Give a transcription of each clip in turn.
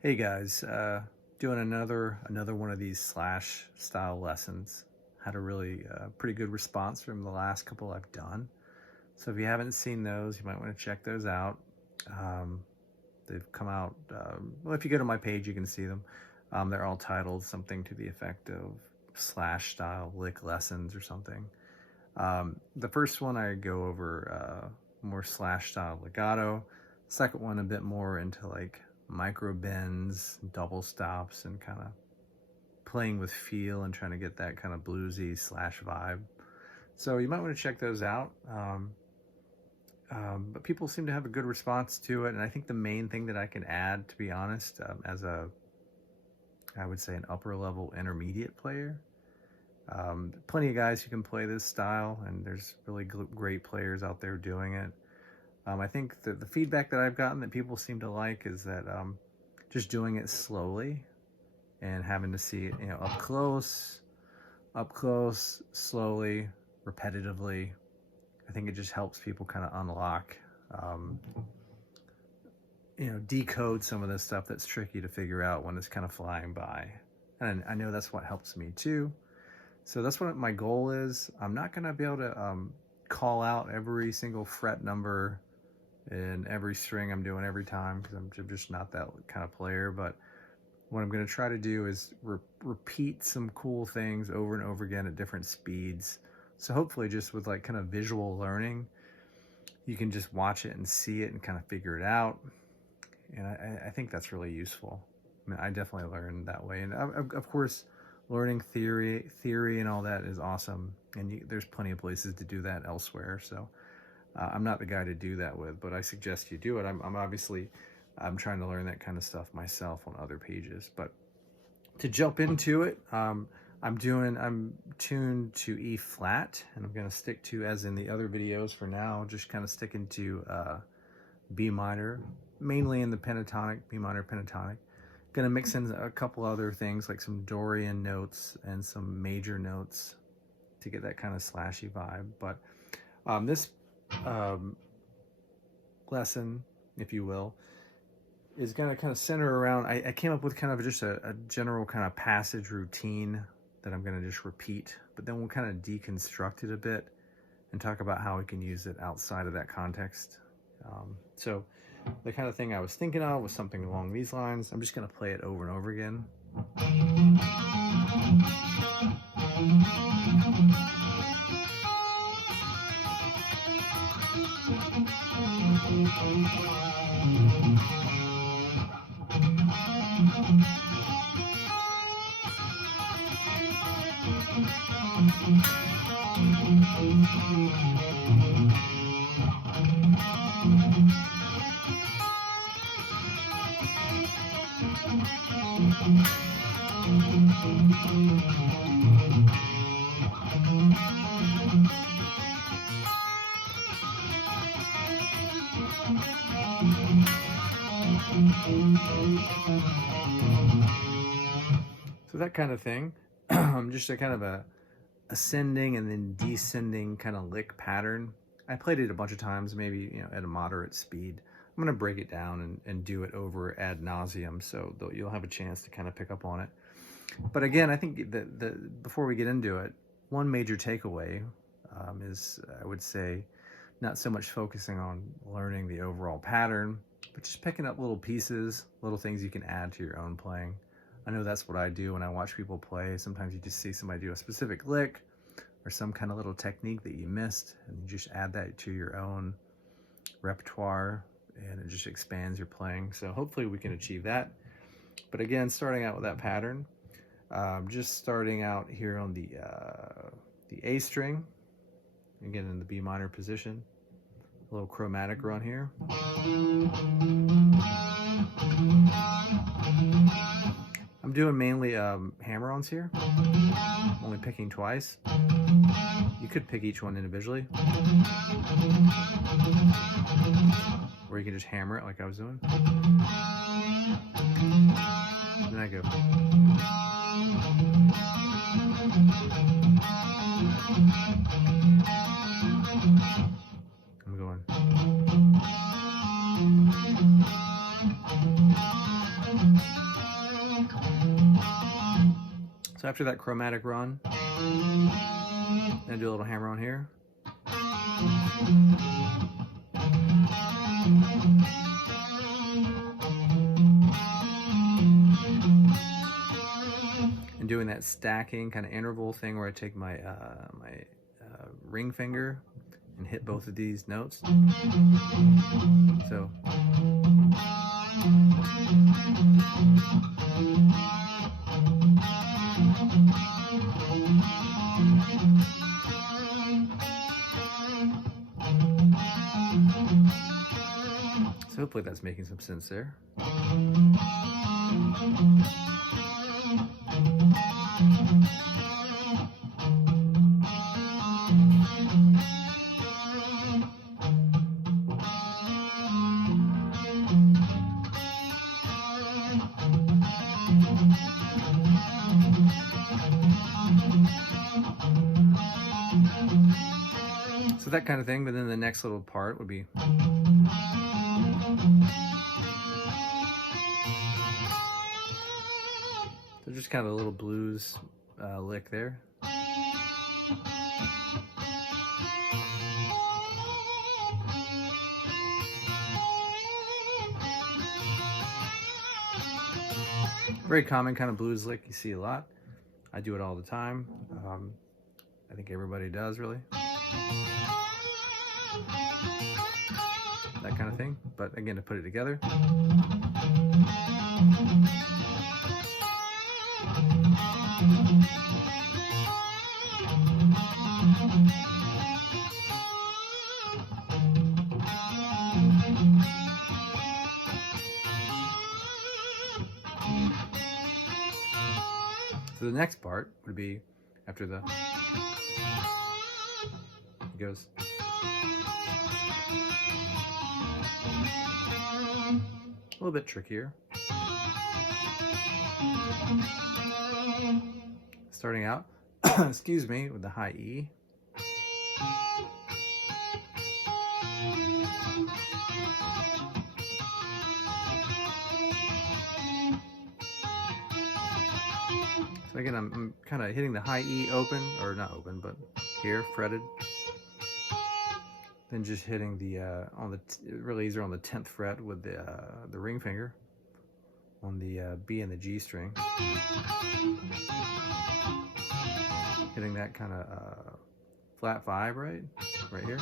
Hey guys, doing another one of these slash style lessons. Had a really pretty good response from the last couple I've done. So if you haven't seen those, you might want to check those out. Um, they've come out, well, if you go to my page, you can see them. They're all titled something to the effect of slash style lick lessons or something. The first one I go over more slash style legato. Second one a bit more into like micro bends, double stops, and kind of playing with feel and trying to get that kind of bluesy slash vibe. So you might want to check those out. But people seem to have a good response to it, and I think the main thing that I can add, to be honest, as I would say an upper level intermediate player, plenty of guys who can play this style, and there's really great players out there doing it. I think that the feedback that I've gotten that people seem to like is that just doing it slowly and having to see it, up close, slowly, repetitively. I think it just helps people kind of unlock, decode some of this stuff that's tricky to figure out when it's kind of flying by. And I know that's what helps me too. So that's what my goal is. I'm not going to be able to call out every single fret number in every string I'm doing every time, because I'm just not that kind of player. But what I'm going to try to do is repeat some cool things over and over again at different speeds. So hopefully just with like kind of visual learning, you can just watch it and see it and kind of figure it out. And I think that's really useful. I mean, I definitely learned that way. And of course, learning theory and all that is awesome. And there's plenty of places to do that elsewhere. So I'm not the guy to do that with, but I suggest you do it. I'm trying to learn that kind of stuff myself on other pages. But to jump into it, I'm tuned to E flat, and I'm going to stick to, as in the other videos for now, just kind of sticking to B minor, mainly in the pentatonic, B minor pentatonic. Going to mix in a couple other things like some Dorian notes and some major notes to get that kind of slashy vibe. But this lesson, if you will, is going to kind of center around, I came up with kind of just a general kind of passage routine that I'm going to just repeat, but then we'll kind of deconstruct it a bit and talk about how we can use it outside of that context. So the kind of thing I was thinking of was something along these lines. I'm just going to play it over and over again. So that kind of thing, just a kind of a ascending and then descending kind of lick pattern. I played it a bunch of times, maybe at a moderate speed. I'm going to break it down and do it over ad nauseum, so you'll have a chance to kind of pick up on it. But again, I think that before we get into it, one major takeaway is, I would say, not so much focusing on learning the overall pattern, but just picking up little pieces, little things you can add to your own playing. I know that's what I do when I watch people play. Sometimes you just see somebody do a specific lick or some kind of little technique that you missed, and you just add that to your own repertoire, and it just expands your playing. So hopefully we can achieve that. But again, starting out with that pattern, just starting out here on the A string, again in the B minor position, a little chromatic run here. I'm doing mainly hammer-ons here, only picking twice. You could pick each one individually, or you can just hammer it like I was doing. Then I go. I'm going. So after that chromatic run, and do a little hammer on here. And doing that stacking kind of interval thing where I take my ring finger and hit both of these notes. So hopefully that's making some sense there. So that kind of thing, but then the next little part would be so just kind of a little blues lick there. Very common kind of blues lick, you see a lot. I do it all the time. I think everybody does, really. That kind of thing. But again, to put it together. So the next part would be after the, it goes. A little bit trickier. Starting out, excuse me, with the high E. So again, I'm kind of hitting the high E open, or not open, but here, fretted. Then just hitting the on the really easier on the 10th fret with the ring finger on the B and the G string, hitting that kind of flat 5 right here.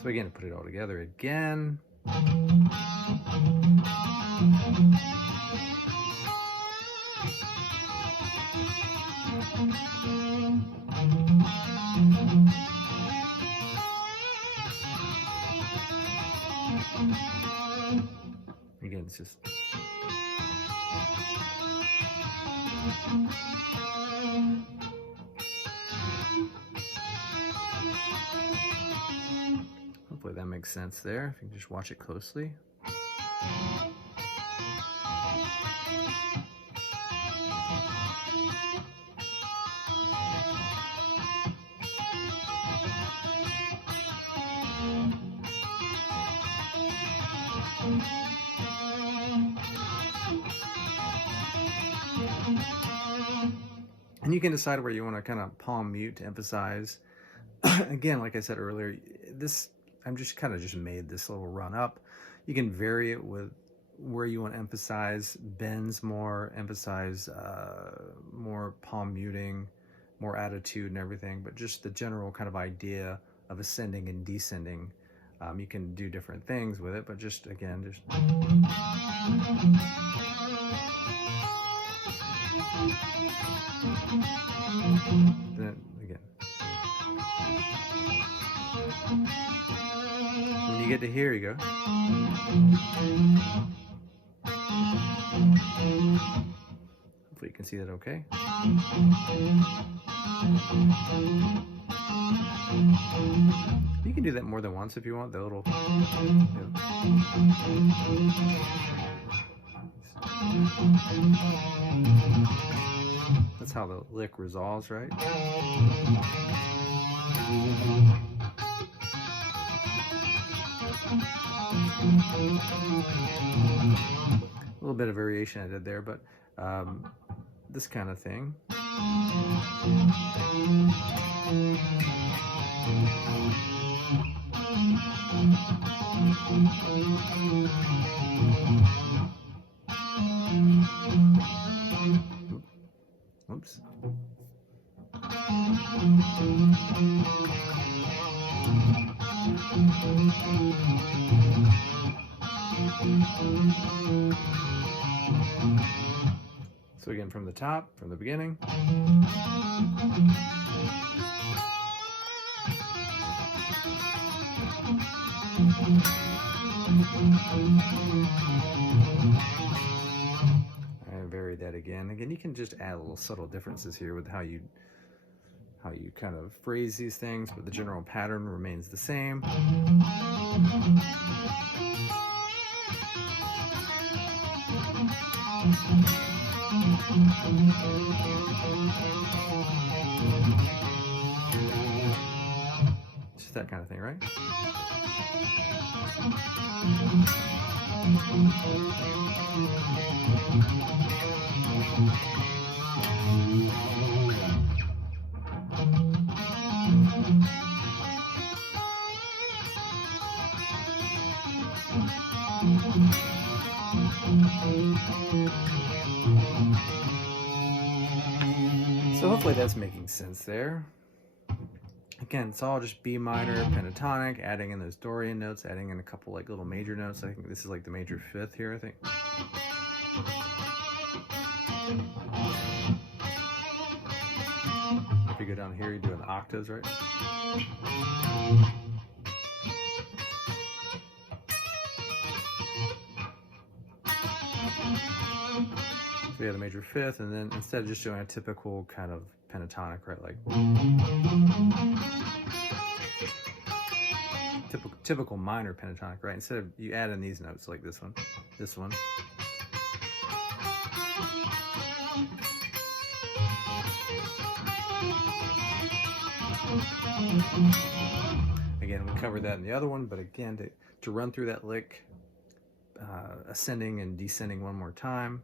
So again, to put it all together again. Again, it's just hopefully that makes sense there, if you can just watch it closely. And you can decide where you want to kind of palm mute to emphasize. Again, like I said earlier, I'm just kind of made this little run up. You can vary it with where you want to emphasize, bends more, emphasize more palm muting, more attitude and everything, but just the general kind of idea of ascending and descending. You can do different things with it, but just again, just then again. When you get to here, you go. Hopefully you can see that okay. You can do that more than once if you want, the little, you know. That's how the lick resolves, right? A little bit of variation I did there, but this kind of thing. Oops. So again, from the top, from the beginning. And vary that again. Again, you can just add little subtle differences here with how you kind of phrase these things, but the general pattern remains the same. Just that kind of thing, right? So hopefully that's making sense there. Again, it's all just B minor, pentatonic, adding in those Dorian notes, adding in a couple like little major notes. I think this is like the major fifth here, I think. If you go down here, you're doing the octaves, right? So we have the major fifth, and then instead of just doing a typical kind of pentatonic, right, like typical minor pentatonic, right? Instead of you add in these notes like this one, Again, we covered that in the other one, but again, to run through that lick, ascending and descending one more time.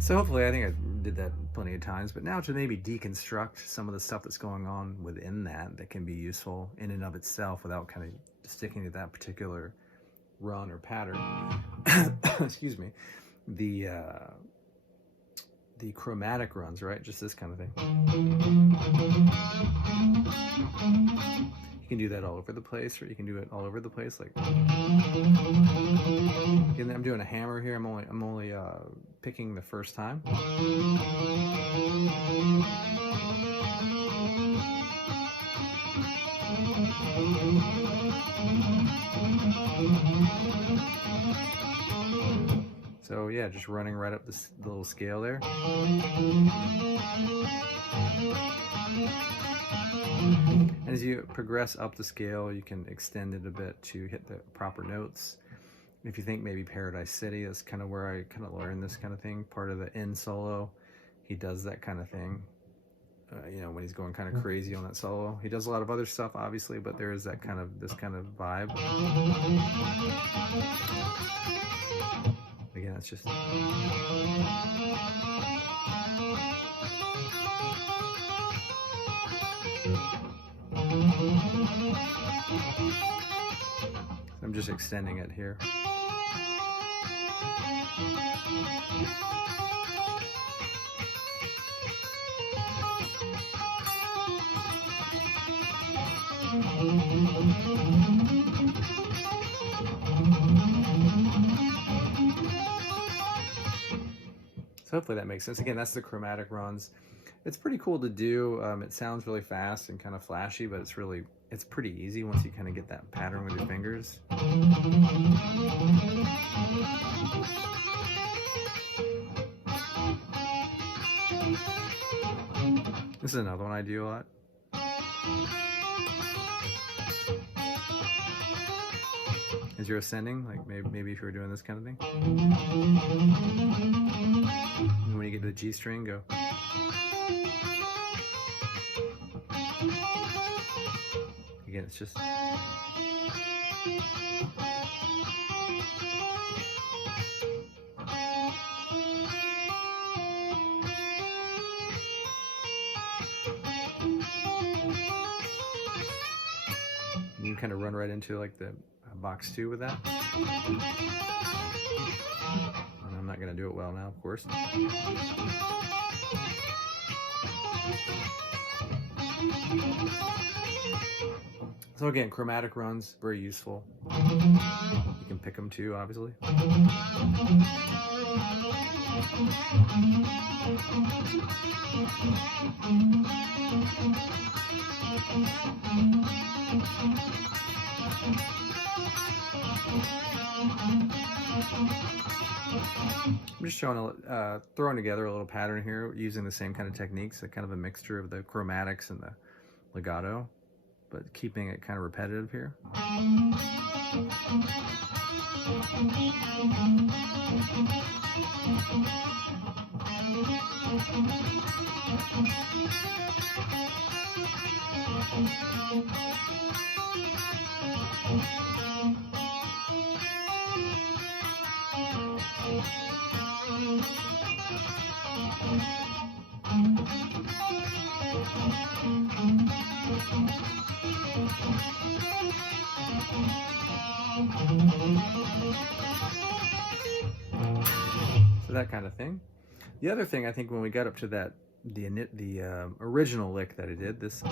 So hopefully, I think I did that plenty of times, but now to maybe deconstruct some of the stuff that's going on within that can be useful in and of itself without kind of sticking to that particular run or pattern. Excuse me. The chromatic runs, right? Just this kind of thing. You can do that all over the place, or you can do it all over the place, like. And I'm doing a hammer here. I'm only picking the first time. So yeah, just running right up this little scale there. And as you progress up the scale, you can extend it a bit to hit the proper notes. If you think maybe Paradise City, that's kind of where I kind of learned this kind of thing. Part of the end solo, he does that kind of thing. You know, when he's going kind of crazy on that solo. He does a lot of other stuff, obviously, but there is that kind of, this kind of vibe. Again, it's just. just extending it here. So hopefully that makes sense. Again, that's the chromatic runs. It's pretty cool to do. It sounds really fast and kind of flashy, but it's pretty easy once you kind of get that pattern with your fingers. This is another one I do a lot. As you're ascending, like maybe if you're doing this kind of thing. And when you get to the G string, go. Again, it's just. You can kind of run right into like the box 2 with that. And I'm not going to do it well now, of course. So again, chromatic runs, very useful. You can pick them too, obviously. I'm just showing throwing together a little pattern here using the same kind of techniques, a kind of a mixture of the chromatics and the legato, but keeping it kind of repetitive here. So that kind of thing. The other thing, I think, when we got up to that, the original lick that I did, this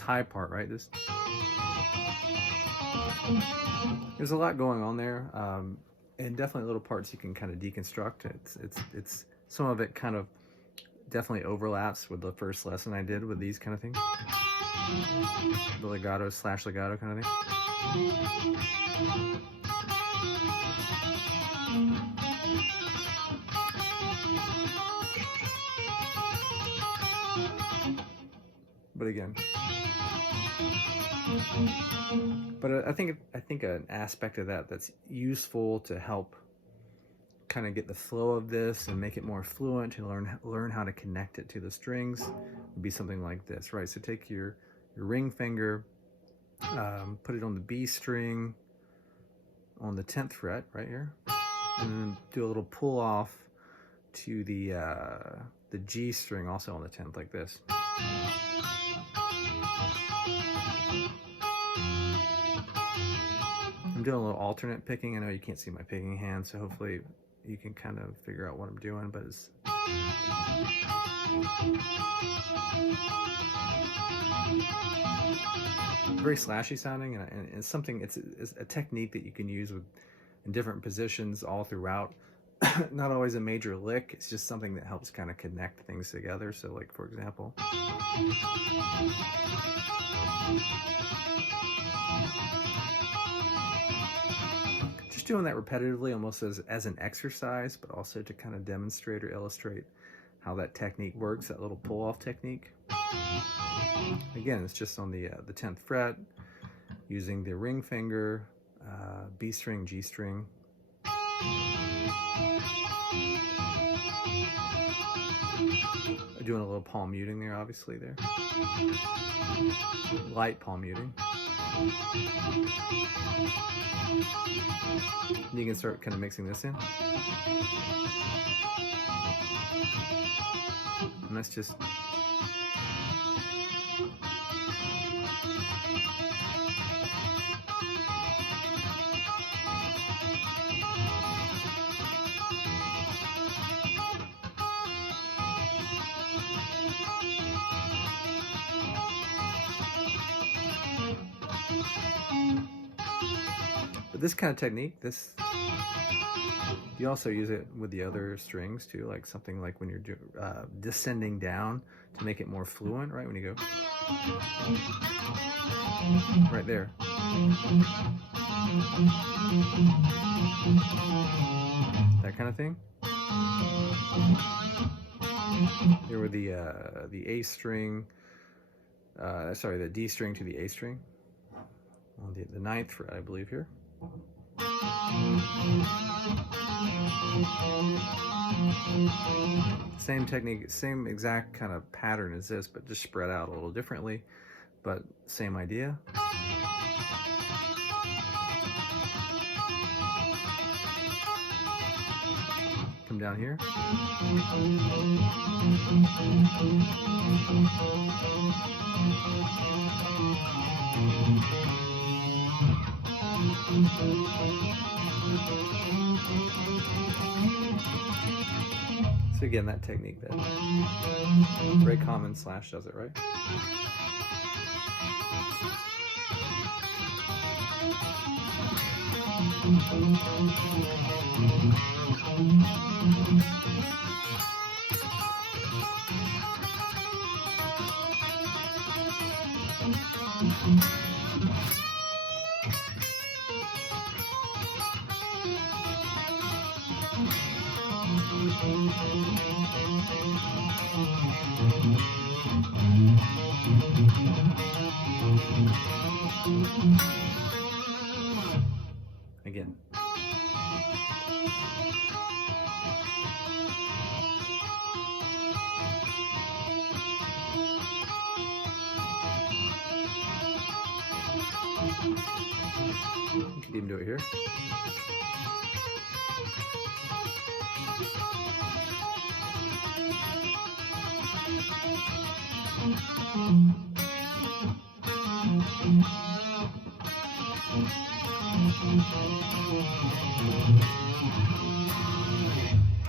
high part, right? There's a lot going on there, and definitely little parts you can kind of deconstruct. It's some of it kind of definitely overlaps with the first lesson I did with these kind of things, the legato / legato kind of thing. But again, I think an aspect of that's useful to help kind of get the flow of this and make it more fluent, to learn how to connect it to the strings, would be something like this, right? So take your ring finger, put it on the B string on the 10th fret right here, and then do a little pull off to the G string also on the 10th like this. I'm doing a little alternate picking. I know you can't see my picking hand, so hopefully you can kind of figure out what I'm doing, but it's very slashy sounding, and it's something, it's a technique that you can use in different positions all throughout. Not always a major lick, it's just something that helps kind of connect things together. So like, for example, just doing that repetitively, almost as an exercise, but also to kind of demonstrate or illustrate how that technique works, that little pull-off technique. Again, it's just on the 10th fret, using the ring finger, B string, G string. Doing a little palm muting there, obviously there. Light palm muting. You can start kind of mixing this in. And that's just this kind of technique, you also use it with the other strings too, like something like when you're descending down to make it more fluent, right? When you go right there. That kind of thing. There were the A string, sorry, the D string to the A string on the 9th fret, I believe here. Same technique, same exact kind of pattern as this, but just spread out a little differently, but same idea. Come down here. So again, that technique that very common Slash does it, right? Again. You could even do it here.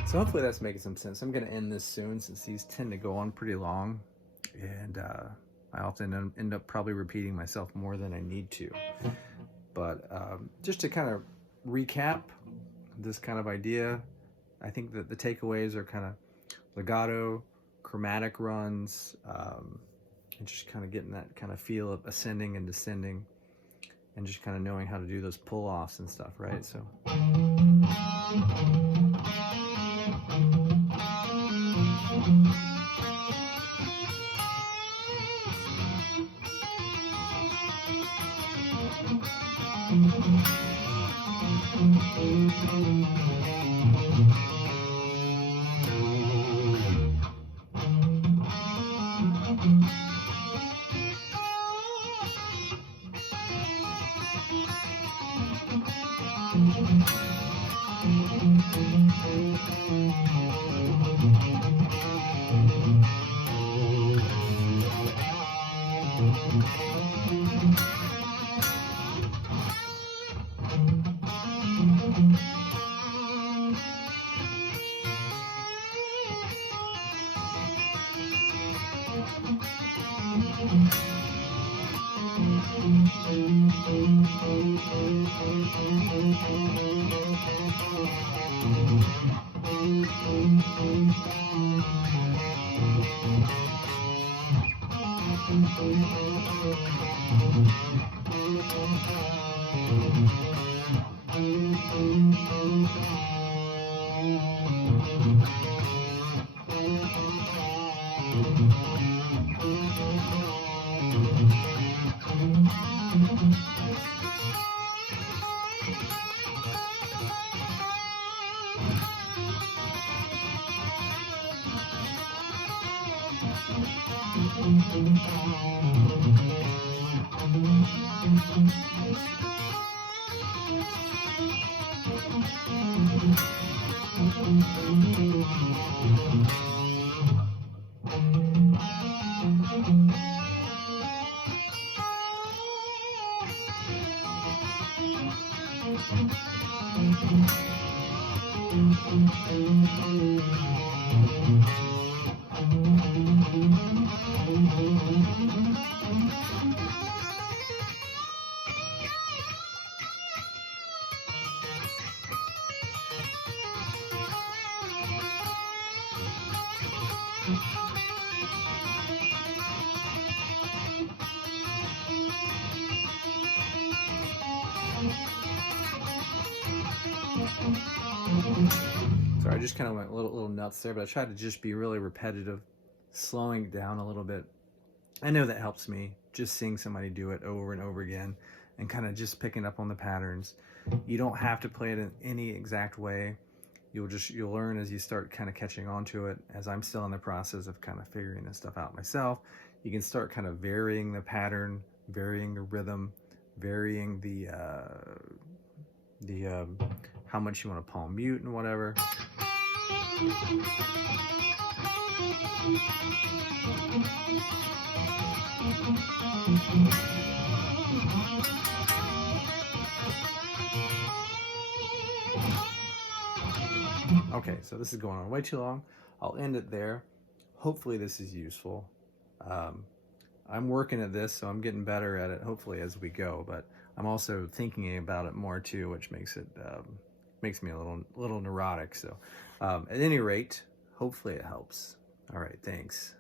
So hopefully that's making some sense. I'm going to end this soon since these tend to go on pretty long, and I often end up probably repeating myself more than I need to. But just to kind of recap this kind of idea, I think that the takeaways are kind of legato, chromatic runs, and just kind of getting that kind of feel of ascending and descending, and just kind of knowing how to do those pull-offs and stuff, right? So. Sorry, I just kind of went a little nuts there, but I tried to just be really repetitive, slowing it down a little bit. I know that helps me, just seeing somebody do it over and over again and kind of just picking up on the patterns. You don't have to play it in any exact way. You'll learn as you start kind of catching on to it. As I'm still in the process of kind of figuring this stuff out myself, you can start kind of varying the pattern, varying the rhythm, varying the how much you want to palm mute and whatever. Okay, so this is going on way too long. I'll end it there. Hopefully this is useful. I'm working at this, so I'm getting better at it, hopefully, as we go, but I'm also thinking about it more too, which makes it makes me a little neurotic. So at any rate, hopefully it helps. All right, thanks.